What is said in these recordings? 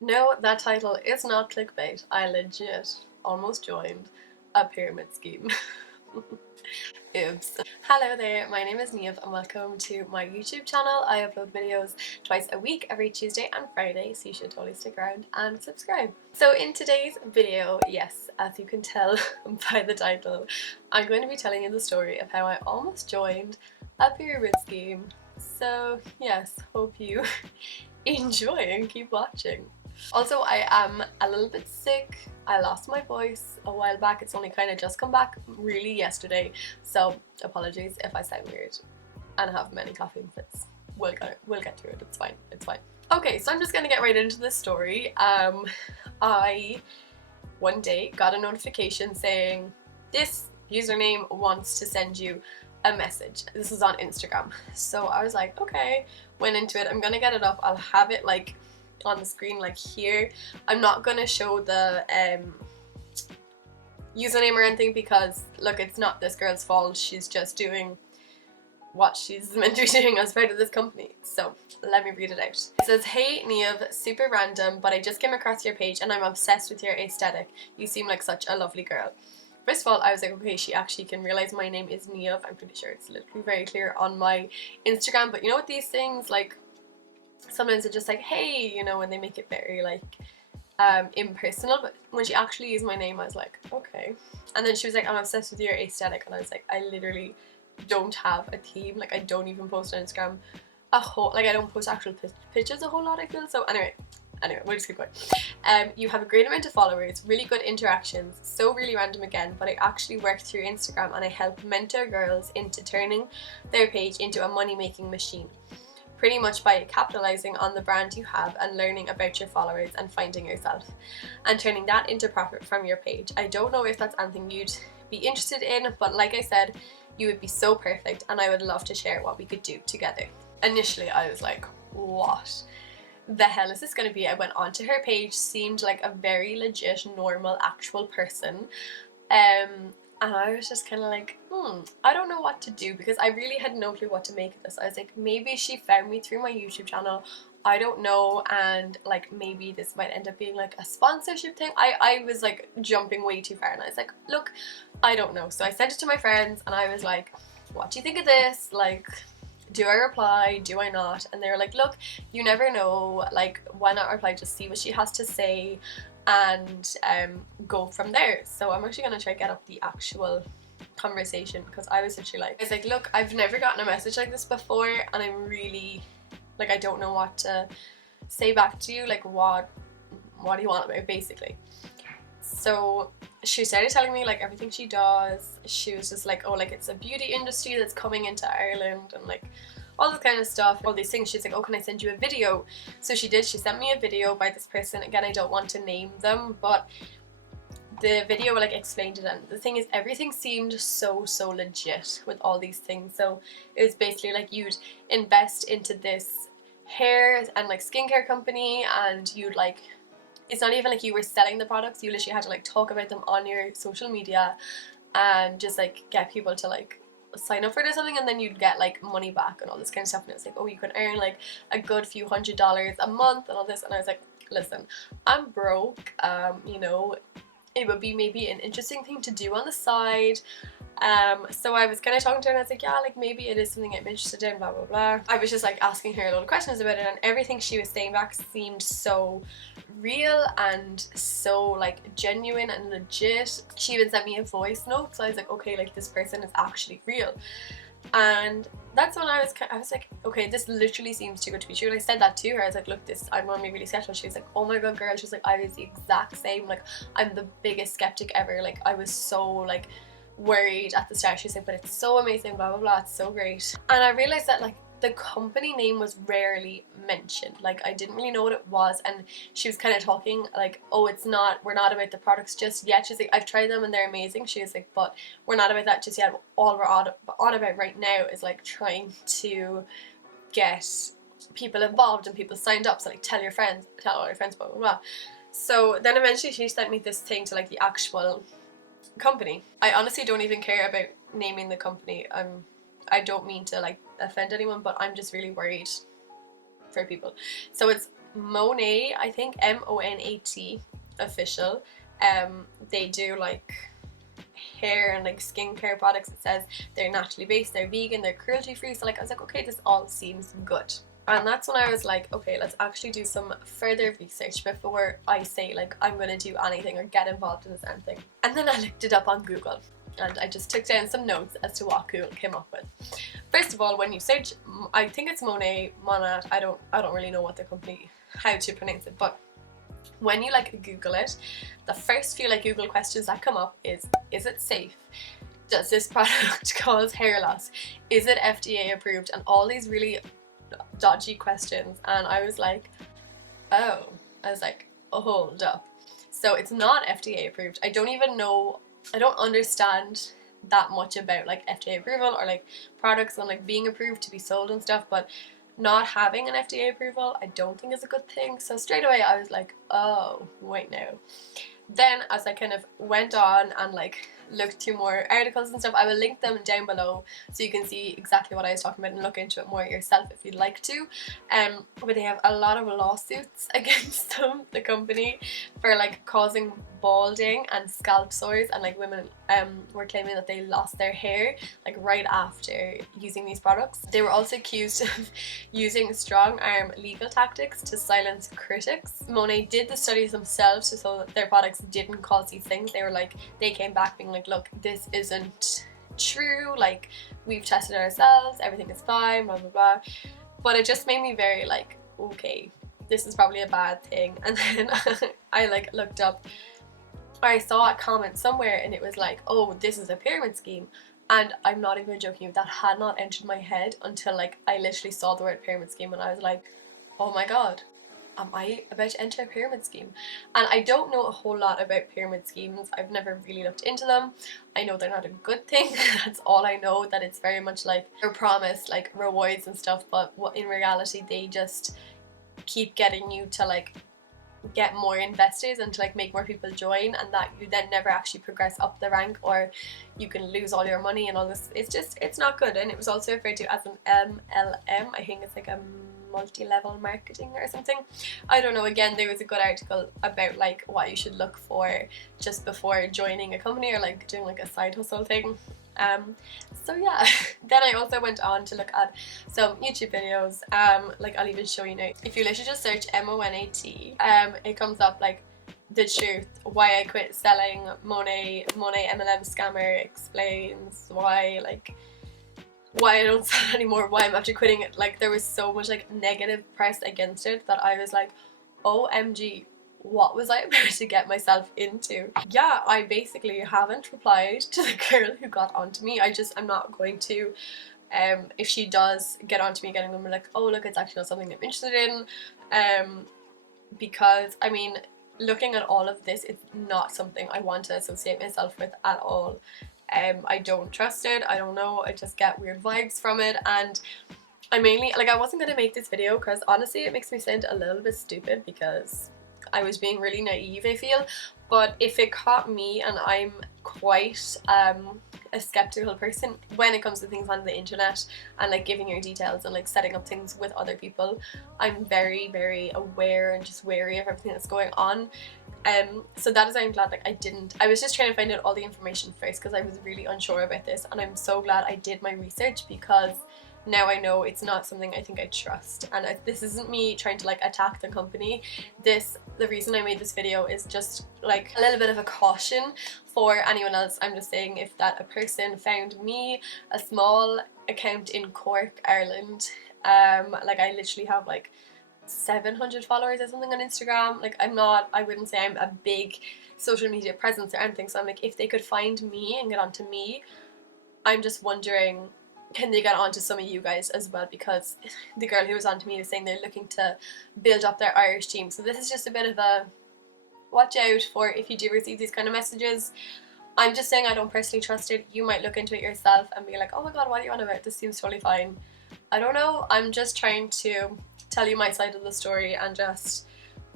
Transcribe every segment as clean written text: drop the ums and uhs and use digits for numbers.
No, that title is not clickbait. I legit almost joined a pyramid scheme. Oops. Hello there, my name is Niamh and welcome to my YouTube channel. I upload videos twice a week, every Tuesday and Friday, so you should totally stick around and subscribe. So in today's video, yes, as you can tell by the title, I'm going to be telling you the story of how I almost joined a pyramid scheme. So yes, hope you enjoy and keep watching. Also, I am a little bit sick. I lost my voice a while back. It's only kind of just come back really yesterday. So apologies if I sound weird and have many coughing fits. We'll get through it. It's fine. It's fine. Okay, so I'm just gonna get right into this story. I one day got a notification saying this username wants to send you a message. This is on Instagram. So I was like, okay, went into it. I'm gonna get it up. I'll have it like on the screen like here. I'm not gonna show the username or anything because look, it's not this girl's fault. She's just doing what she's meant to be doing as part of this company. So let me read it out. It says, "Hey Niamh, super random, but I just came across your page and I'm obsessed with your aesthetic. You seem like such a lovely girl." First of all, I was like, okay, she actually can realize my name is Niamh. I'm pretty sure it's literally very clear on my Instagram. But you know what, these things, like, sometimes it's just like, hey, you know, when they make it very like impersonal. But when she actually used my name, I was like, okay. And then she was like, I'm obsessed with your aesthetic, and I was like, I literally don't have a theme. Like, I don't even post on Instagram a whole, like, I don't post actual pictures a whole lot, I feel. So anyway, we'll just keep going. You have a great amount of followers, really good interactions, so really random again, but I actually work through Instagram and I help mentor girls into turning their page into a money-making machine, pretty much by capitalizing on the brand you have and learning about your followers and finding yourself and turning that into profit from your page. I don't know if that's anything you'd be interested in, but like I said, you would be so perfect and I would love to share what we could do together. Initially, I was like, what the hell is this going to be? I went onto her page, seemed like a very legit, normal, actual person. And I was just kind of like, I don't know what to do, because I really had no clue what to make of this. I was like, maybe she found me through my YouTube channel. I don't know, and like maybe this might end up being like a sponsorship thing. I was like jumping way too far, and I was like, look, I don't know. So I sent it to my friends and I was like, what do you think of this? Like, do I reply? Do I not? And they were like, look, you never know, like, why not reply? Just see what she has to say and go from there. So I'm actually gonna try to get up the actual conversation, because I was literally like, look, I've never gotten a message like this before and I'm really like, I don't know what to say back to you. Like, what do you want about, basically? So she started telling me like everything she does. She was just like, oh, like, it's a beauty industry that's coming into Ireland and like all this kind of stuff, all these things. She's like, oh, can I send you a video? So she did. She sent me a video by this person. Again, I don't want to name them, but the video like explained it, and the thing is, everything seemed so legit with all these things. So it was basically like, you'd invest into this hair and like skincare company, and you'd like, it's not even like you were selling the products, you literally had to like talk about them on your social media and just like get people to like sign up for it or something, and then you'd get like money back and all this kind of stuff. And it was like, oh, you could earn like a good few $100s a month and all this. And I was like, listen, I'm broke, you know, it would be maybe an interesting thing to do on the side. So I was kind of talking to her and I was like, yeah, like maybe it is something I'm interested in, blah blah blah. I was just like asking her a lot of questions about it, and everything she was saying back seemed so real and so like genuine and legit. She even sent me a voice note, so I was like, okay, like this person is actually real. And that's when I was like, okay, this literally seems too good to be true. And I said that to her. I was like, look, this, I'm only really skeptical. She was like, oh my god, girl. She was like, I was the exact same. Like, I'm the biggest skeptic ever. Like, I was so like worried at the start. She's like, but it's so amazing, blah blah blah, it's so great. And I realized that like the company name was rarely mentioned. Like, I didn't really know what it was, and she was kind of talking like, oh, it's not, we're not about the products just yet. She's like, I've tried them and they're amazing. She was like, but we're not about that just yet. All we're on about right now is like trying to get people involved and people signed up. So like, tell your friends, tell all your friends, blah blah blah. So then eventually she sent me this thing to like the actual company. I honestly don't even care about naming the company. I don't mean to like offend anyone, but I'm just really worried for people. So it's Monat, I think MONAT official. They do like hair and like skincare products. It says they're naturally based, they're vegan, they're cruelty free. So like I was like, okay, this all seems good. And that's when I was like, okay, let's actually do some further research before I say like I'm gonna do anything or get involved in this anything. And then I looked it up on Google and I just took down some notes as to what Google came up with. First of all, when you search, I think it's Monat, I don't really know what the company, how to pronounce it, but when you like Google it, the first few like Google questions that come up is it safe? Does this product cause hair loss? Is it FDA approved? And all these really dodgy questions. And I was like, oh, hold up. So it's not FDA approved. I don't even know, I don't understand that much about like FDA approval or like products and like being approved to be sold and stuff, but not having an FDA approval I don't think is a good thing. So straight away I was like, oh wait, no. Then as I kind of went on and like looked through more articles and stuff, I will link them down below so you can see exactly what I was talking about and look into it more yourself if you'd like to. But they have a lot of lawsuits against them, the company, for like causing balding and scalp sores, and like women were claiming that they lost their hair like right after using these products. They were also accused of using strong arm legal tactics to silence critics. Monat did the studies themselves to show that their products didn't cause these things. They were like, they came back being like, look, this isn't true, like we've tested it ourselves, everything is fine, blah blah blah. But it just made me very like, okay, this is probably a bad thing. And then I like looked up, I saw a comment somewhere and it was like, oh, this is a pyramid scheme. And I'm not even joking, that had not entered my head until like I literally saw the word pyramid scheme and I was like, oh my god, am I about to enter a pyramid scheme? And I don't know a whole lot about pyramid schemes. I've never really looked into them. I know they're not a good thing. That's all I know, that it's very much like they're promised like rewards and stuff, but in reality they just keep getting you to like get more investors and to like make more people join, and that you then never actually progress up the rank, or you can lose all your money and all this. It's not good. And it was also referred to as an MLM. I think it's like a multi-level marketing or something. I don't know. Again, there was a good article about like what you should look for just before joining a company or like doing like a side hustle thing. So yeah, then I also went on to look at some YouTube videos. Like I'll even show you now. If you literally just search MONAT, it comes up like the truth, why I quit selling, Monat MLM scammer explains why, like why I don't sell anymore, why I'm after quitting it. Like there was so much like negative press against it that I was like, OMG, what was I about to get myself into? Yeah, I basically haven't replied to the girl who got onto me. I'm not going to. If she does get onto me again, I'm gonna be like, oh look, it's actually not something I'm interested in. Because I mean, looking at all of this, it's not something I want to associate myself with at all. I don't trust it. I don't know, I just get weird vibes from it. And I mainly, like, I wasn't gonna make this video because honestly it makes me sound a little bit stupid because I was being really naive, I feel. But if it caught me, and I'm quite a skeptical person when it comes to things on the internet and like giving your details and like setting up things with other people, I'm very, very aware and just wary of everything that's going on. So that is why I'm glad like I was just trying to find out all the information first because I was really unsure about this, and I'm so glad I did my research because now I know it's not something I think I trust. And this isn't me trying to like attack the company. The reason I made this video is just like a little bit of a caution for anyone else. I'm just saying, if that a person found me, a small account in Cork, Ireland, like I literally have like 700 followers or something on Instagram. Like I wouldn't say I'm a big social media presence or anything. So I'm like, if they could find me and get onto me, I'm just wondering, can they get onto some of you guys as well? Because the girl who was onto me is saying they're looking to build up their Irish team. So this is just a bit of a watch out for if you do receive these kind of messages. I'm just saying I don't personally trust it. You might look into it yourself and be like, oh my god, what are you on about? This seems totally fine. I don't know. I'm just trying to tell you my side of the story and just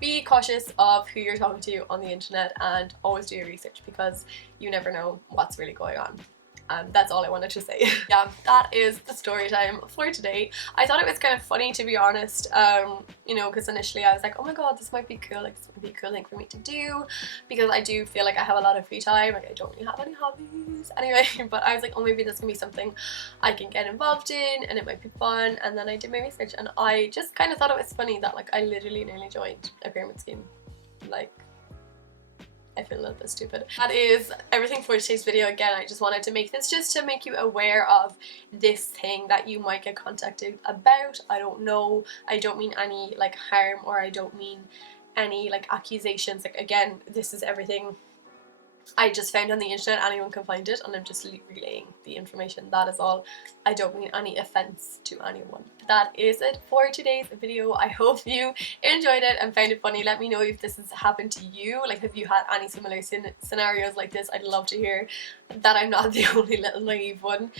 be cautious of who you're talking to on the internet, and always do your research because you never know what's really going on. That's all I wanted to say. Yeah, that is the story time for today. I thought it was kind of funny, to be honest, you know, because initially I was like, oh my god, this might be cool, like this would be a cool thing for me to do, because I do feel like I have a lot of free time, like I don't really have any hobbies anyway. But I was like, oh, maybe this can be something I can get involved in and it might be fun. And then I did my research and I just kind of thought it was funny that like I literally nearly joined a pyramid scheme. Like, I feel a little bit stupid. That is everything for today's video. Again, I just wanted to make this just to make you aware of this thing that you might get contacted about. I don't know. I don't mean any like harm, or I don't mean any like accusations. Like, again, this is everything I just found on the internet. Anyone can find it, and I'm just relaying the information. That is all. I don't mean any offense to anyone. That is it for today's video. I hope you enjoyed it and found it funny. Let me know if this has happened to you. Like, have you had any similar scenarios like this? I'd love to hear that I'm not the only little naive one.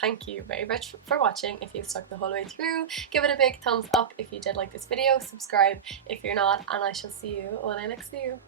Thank you very much for watching. If you've stuck the whole way through, give it a big thumbs up if you did like this video. Subscribe if you're not, and I shall see you when I next see you.